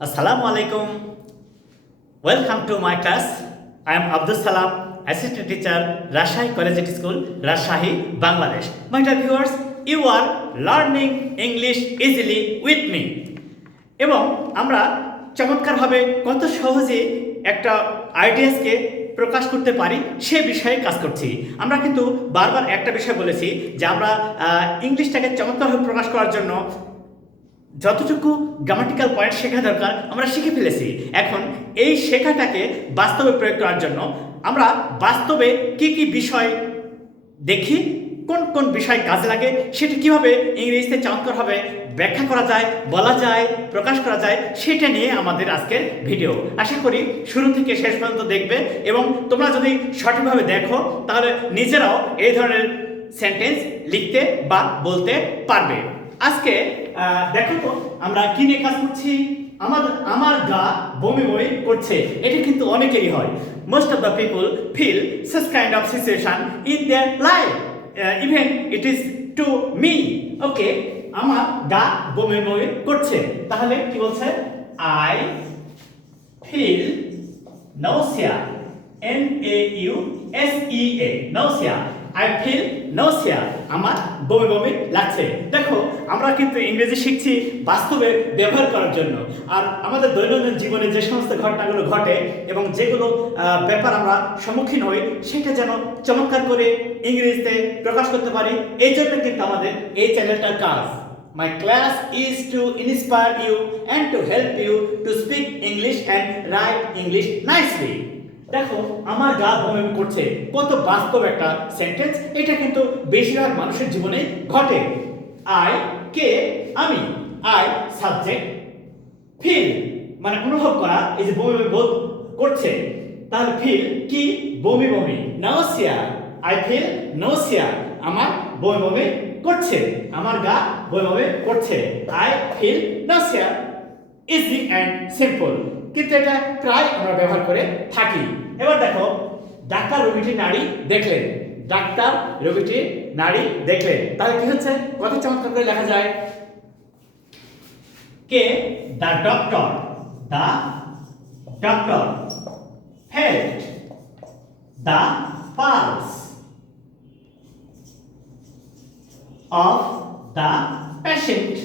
Assalamu alaikum. Welcome to my class. I am Abdus Salam, Assistant Teacher, Rajshahi Collegiate School, Rajshahi, Bangladesh. My dear viewers, you are learning English easily with me. এবং আমরা চমৎকারভাবে কত সহজে একটা আইডিয়াসকে প্রকাশ করতে পারি সে বিষয়ে কাজ করছি। আমরা কিন্তু বারবার একটা বিষয় বলেছি যে আমরা ইংলিশটাকে চমৎকারভাবে প্রকাশ করার জন্য যতটুকু গ্রামাটিক্যাল পয়েন্ট শেখা দরকার আমরা শিখে ফেলেছি। এখন এই শেখাটাকে বাস্তবে প্রয়োগ করার জন্য আমরা বাস্তবে কি কি বিষয় দেখি, কোন কোন বিষয় কাজে লাগে, সেটা কীভাবে ইংরেজিতে চমৎকারভাবে ব্যাখ্যা করা যায়, বলা যায়, প্রকাশ করা যায়, সেটা নিয়ে আমাদের আজকের ভিডিও। আশা করি শুরু থেকে শেষ পর্যন্ত দেখবে এবং তোমরা যদি সঠিকভাবে দেখো তাহলে নিজেরাও এই ধরনের সেন্টেন্স লিখতে বা বলতে পারবে। আজকে দেখো তো আমরা কি নিয়ে কাজ করছি। আমার গা বমি বমি করছে, এটা কিন্তু অনেকেরই হয়। Most of the people feel such kind of situation in their life, even it is to me. Okay, আমার গা বমি বমি করছে, তাহলে কি বলছে? I feel nausea, NAUSEA, nausea. I feel nausea, আমার বমি বমি লাগছে। দেখো আমরা কিন্তু ইংরেজি শিখছি বাস্তবে ব্যবহার করার জন্য, আর আমাদের দৈনন্দিন জীবনে যে সমস্ত ঘটনাগুলো ঘটে এবং যেগুলো ব্যাপার আমরা সম্মুখীন হই সেটা যেন চমৎকার করে ইংরেজিতে প্রকাশ করতে পারি, এই জন্য কিন্তু আমাদের এই চ্যানেলটার কাজ। My class is to inspire you and to help you to speak English and write English nicely. দেখো আমার গা বমি করছে, কত বাস্তব একটা সেন্টেন্স। এটা কিন্তু বেশিরভাগ মানুষের জীবনে ঘটে। আই কে আমি, আই সাবজেক্ট, ফিল মানে অনুভব করা, এই যে বমি বমি বোধ করছে, তাহলে ফিল কি? বমি বমি, নাউসিয়া। আই ফিল নাউসিয়া, আমার বমি বমি করছে, আমার গা বমি বমি করছে। I feel nausea, easy and simple, কিন্তু এটা প্রায় আমরা ব্যবহার করে থাকি। এবার দেখো, ডাক্তার রোগীটির নাড়ি দেখলেন, ডাক্তার রোগীটির নাড়ি দেখলেন, তাহলে কি হচ্ছে? কত চমৎকার করে লেখা যায়। কে the doctor held the pulse of the patient.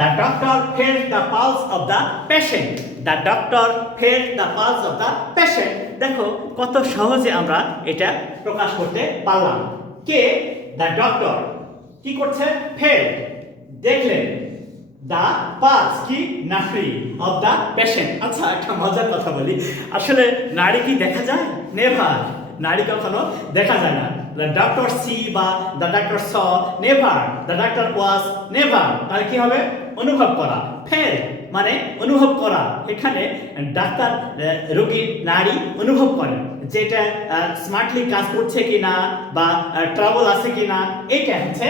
The doctor felt the pulse of the patient. The doctor felt the pulse of the patient. দেখো কত সহজে আমরা এটা প্রকাশ করতে পারলাম। কে the doctor কি করছে? felt দেখলেন, the pulse কি? নাড়ি of the patient। আচ্ছা, একটা মজার কথা বলি, আসলে নাড়ি কি দেখা যায়? নেভার, নাড়ি কখনো দেখা যায় না। The doctor see বা the doctor saw, never, the doctor was, never। তাহলে কি হবে? অনুভব করা। ফেল মানে অনুভব করা, এখানে ডাক্তার রোগীর নাড়ি অনুভব করেন, যেটা স্মার্টলি কাজ করছে কিনা বা ট্রাবল আছে কিনা, এইটা হচ্ছে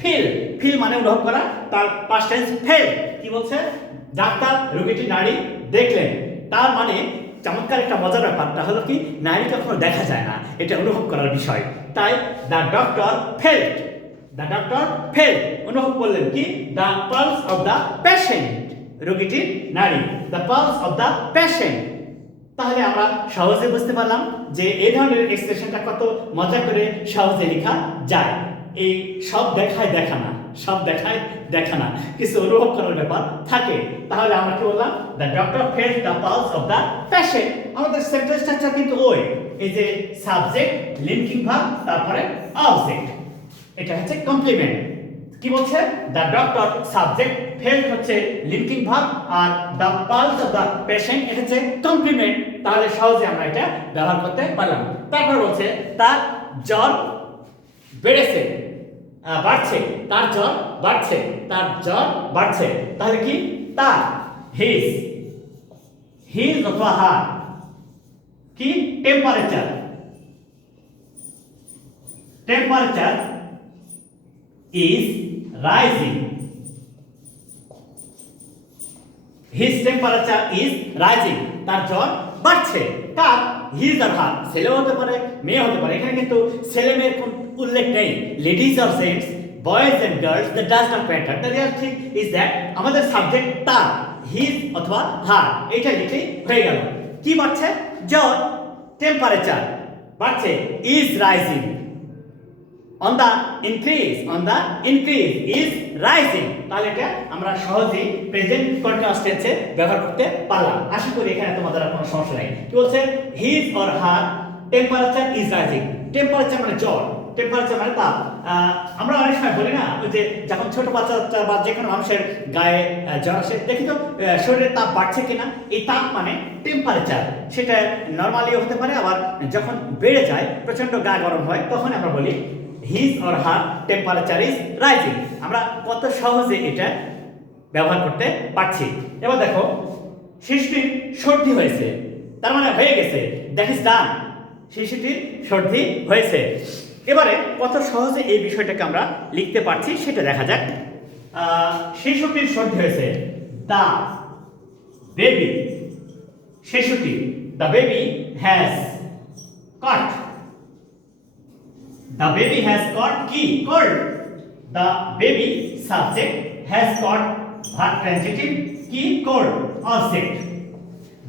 ফিল। ফিল মানে অনুভব করা, তার পাস্ট টেন্স ফেল। কি বলছে? ডাক্তার রোগীটির নাড়ি দেখলেন, তার মানে চমৎকার একটা মজার ব্যাপারটা হলো কি, নারী কখনো দেখা যায় না, এটা অনুভব করার বিষয়। তাই the doctor felt, the doctor felt অনুভব করলেন কি? The pulse of the patient, রোগীটির নাড়ি, the pulse of the patient. তাহলে আমরা সহজে বুঝতে পারলাম যে এই ধরনের এক্সপ্রেশনটা কত মজা করে সহজে লেখা যায়। এই সব দেখায় দেখা না, সব দেখায় দেখা না, কিছু অনুভব করার ব্যাপার থাকে। তাহলে আমরা কি বললাম? The doctor felt the pulse of the patient. আমাদের সেন্টেন্স স্ট্রাকচার কিন্তু ওই, এই যে সাবজেক্ট, লিঙ্কিং ভার্ব, তারপরে অবজেক্ট, এটা হচ্ছে কমপ্লিমেন্ট। কি বলছে? দ্য ডক্টর সাবজেক্ট, ফেল্ট হচ্ছে linking verb, are the pulse of the patient এটা হচ্ছে কমপ্লিমেন্ট। তাহলে সহজে আমরা এটা ব্যবহার করতে পারলাম। তারপর বলছে তার জ্বর বেড়েছে, বাড়ছে, তার জ্বর বাড়ছে, তার জ্বর বাড়ছে। তাহলে কি? তার, হিজ অথবা হার কি? Temperature, temperature is rising, his temperature is rising, তার জ্বর বাড়ছে। কার? হিজ আর হার, ছেলেও হতে পারে মেয়ে হতে পারে, এখানে কিন্তু ছেলে মেয়ের কোন উল্লেখ নেই। লেডিজ আর gents boys and girls, that does not matter. The real thing is that আমাদের সাবজেক্ট তার, his অথবা her এটা লিখে হয়ে গেল। কি বাড়ছে? জ্বর, টেম্পারেচার বাড়ছে, is rising, on the increase is rising। তাহলে এটা আমরা সহজেই প্রেজেন্ট কন্টিনিউয়াস টেন্সে ব্যবহার করতে পারলাম। আশা করি এখানে তোমাদের আর কোনো সমস্যা নাই। কি বলছে? his or her temperature is rising। Temperature মানে জ্বর, টেম্পারেচার মানে তাপ। আমরা অনেক সময় বলি না ওই যে যখন ছোট বাচ্চা বা যে কোনো মানুষের গায়ে জ্বর আসে, দেখি তো শরীরের তাপ বাড়ছে কিনা। এই তাপ মানে টেম্পারেচার, সেটা নর্মালিও হতে পারে, আবার যখন বেড়ে যায় প্রচন্ড গা গরম হয় তখন আমরা বলি his or her temperature is rising। আমরা কত সহজে এটা ব্যবহার করতে পারছি। এবার দেখো, শিশুটির সর্দি হয়েছে, তার মানে হয়ে গেছে, দ্যাট ইজ ডান। শিশুটির সর্দি হয়েছে। এবারে কত সহজে এই বিষয়টাকে আমরা লিখতে পারছি সেটা দেখা যাক। শিশুটির সর্দি হয়েছে, দা বেবি, শিশুটি, the baby has caught, the baby has got কি? cold। the baby subject has got verb transitive কি? cold object।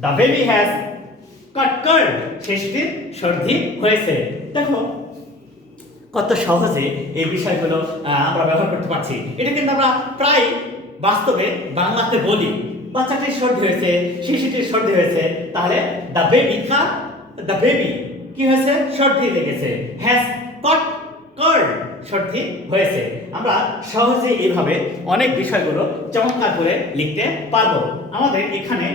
the baby has got cold, শিশুটির সর্দি হয়েছে। দেখো কত সহজে এই বিষয়গুলো আমরা ব্যবহার করতে পারছি। এটা কিন্তু আমরা প্রায় বাস্তবে বাংলাতে বলি, বাচ্চাটির সর্দি হয়েছে, শিশুটির সর্দি হয়েছে। তাহলে the baby car? the baby কি হয়েছে? সর্দি লেগেছে, has got cold, সর্দি হয়েছে। আমরা সহজে এইভাবে অনেক বিষয়গুলো চমৎকার করে লিখতে পারবো। আমাদের এখানে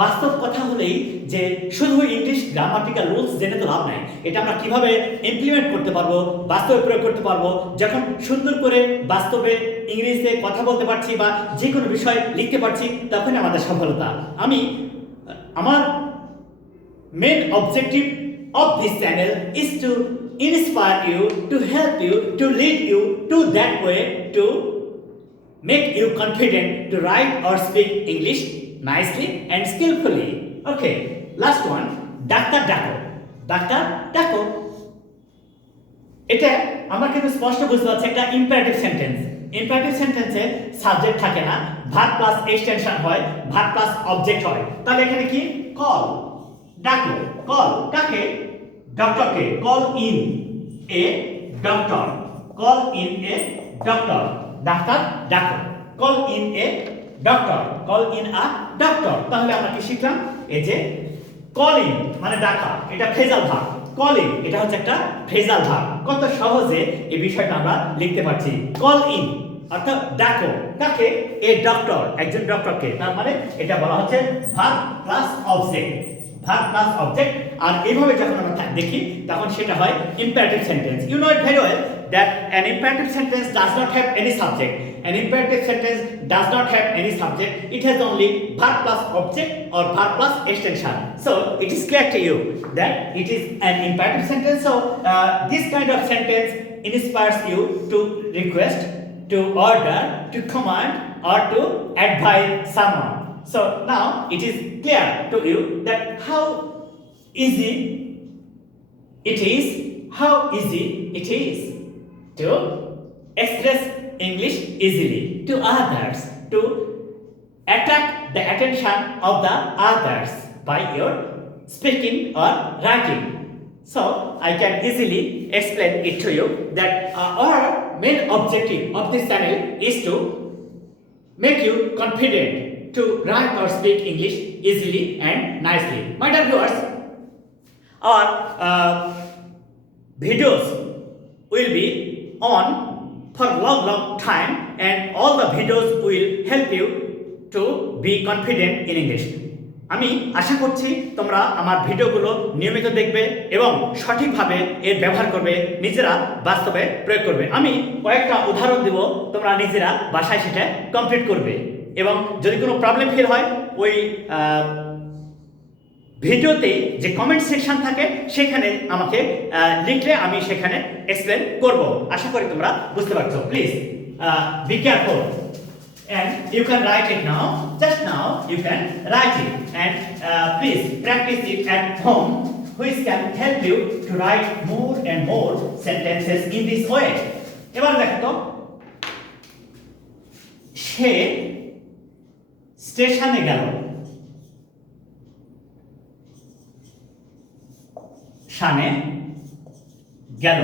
বাস্তব কথা হলেই যে শুধু ইংলিশ গ্রামাটিক্যাল রুলস জেনে তো লাভ নাই, এটা আমরা কিভাবে ইমপ্লিমেন্ট করতে পারবো, বাস্তবে প্রয়োগ করতে পারবো। যখন সুন্দর করে বাস্তবে ইংরেজিতে কথা বলতে পারছি বা যে কোনো বিষয় লিখতে পারছি, তখন আমাদের সফলতা। আমার main objective of this channel is to inspire you, to help you, to lead you to that way, to make you confident to write or speak English nicely and skillfully। Okay, last one, ডাক্তার ডাকো, ডাক্তার ডাকো। এটা আমরা কিন্তু স্পষ্ট বুঝতে পারছি একটা ইম্পারেটিভ সেন্টেন্স। ইম্পারেটিভ সেন্টেন্সে সাবজেক্ট থাকে না, ভার্ব প্লাস এক্সটেনশন হয়, ভার্ব প্লাস অবজেক্ট হয়। তাহলে এখানে কি? কল, ডাকো, কল কাকে? ডক্টরকে, call in a doctor, call in a doctor, ডাক্তার ডাকো, call in a doctor, call in a doctor. তাহলে আমরা কি শিখলাম? এই যে কলিং মানে ডাকা, এটা ফ্রেজাল ভার্ব, কলিং এটা হচ্ছে একটা ফ্রেজাল ভার্ব। কত সহজে এই বিষয়টা আমরা লিখতে পারছি। কল ইন অর্থাৎ ডাকো কাকে? এ ডক্টর, একজন ডক্টরকে। তার মানে এটা বলা হচ্ছে verb plus object, verb plus object. আর এইভাবে যখন আমরা দেখি তখন সেটা হয় imperative sentence. You know it very well that an imperative sentence does not have any subject. An imperative sentence does not have any subject. It has only verb plus object or verb plus extension. So it is clear to you that it is an imperative sentence. So this kind of sentence inspires you to request, to order, to command, or to advise someone. So now it is clear to you that how easy it is to express English easily to others, to attract the attention of the others by your speaking or writing. So I can easily explain it to you that our main objective of this channel is to make you confident to write or speak English easily and nicely. My dear viewers, our videos will be on for long time, and all the videos will help you to be confident in English. আমি আশা করছি তোমরা আমার ভিডিওগুলো নিয়মিত দেখবে এবং সঠিকভাবে এর ব্যবহার করবে, নিজেরা বাস্তবে প্রয়োগ করবে। আমি কয়েকটা উদাহরণ দেব, তোমরা নিজেরা বাসায় সেটা কমপ্লিট করবে। এবং যদি কোনো প্রবলেম ফিল হয়, ওই ভিডিওতে যে কমেন্ট সেকশন থাকে সেখানে আমাকে লিখলে আমি সেখানে এক্সপ্লেন করব। আশা করি তোমরা বুঝতে পারছো। Please be careful and you can write it now. Just now you can write it, and please practice it at home, which can help you to write more and more sentences in this way. এবার দেখো তো, সে স্টেশনে গেল, শানে গেল।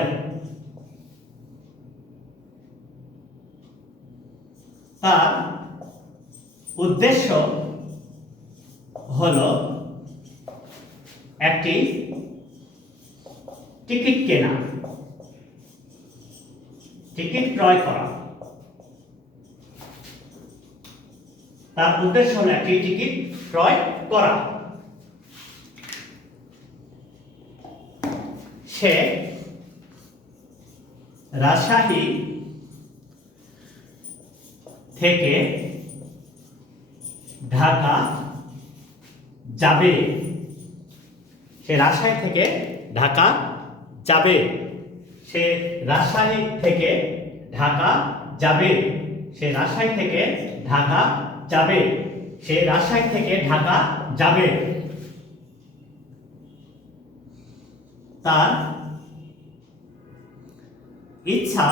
তার উদ্দেশ্য হলো একটি টিকিট কেনা, টিকিট ক্রয় করা। তার উদ্দেশ্য হলো একটি টিকিট ক্রয় করা। সে রাজশাহী থেকে ঢাকা যাবে। সে রাজশাহী থেকে ঢাকা যাবে। সে রাজশাহী থেকে ঢাকা যাবে। সে রাজশাহী থেকে ঢাকা যাবে। সে রাজশাহী থেকে ঢাকা যাবে। তার ইচ্ছা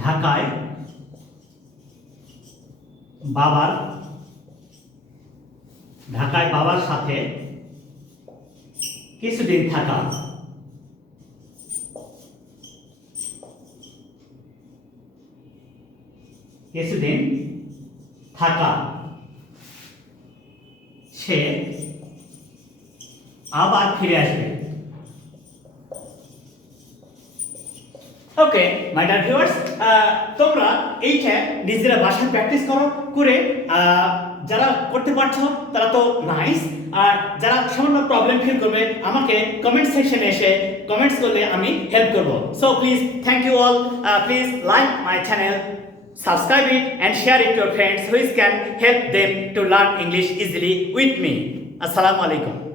ঢাকায় বাবার সাথে কিছুদিন থাকা। কিছুদিন থাকা। সে আবার ফিরে আসবে। ওকে মাই ডিয়ার ভিউয়ার্স, তোমরা এইটা নিজেরা বাসায় প্র্যাকটিস করে যারা করতে পারছো তারা তো নাইস, আর যারা সামান্য প্রবলেম ফিল করবে আমাকে কমেন্ট সেকশনে এসে কমেন্টস করলে আমি হেল্প করব। So please, thank you all, please like my channel, subscribe it and share it to your friends who can help them to learn English easily with me. Assalamu alaikum.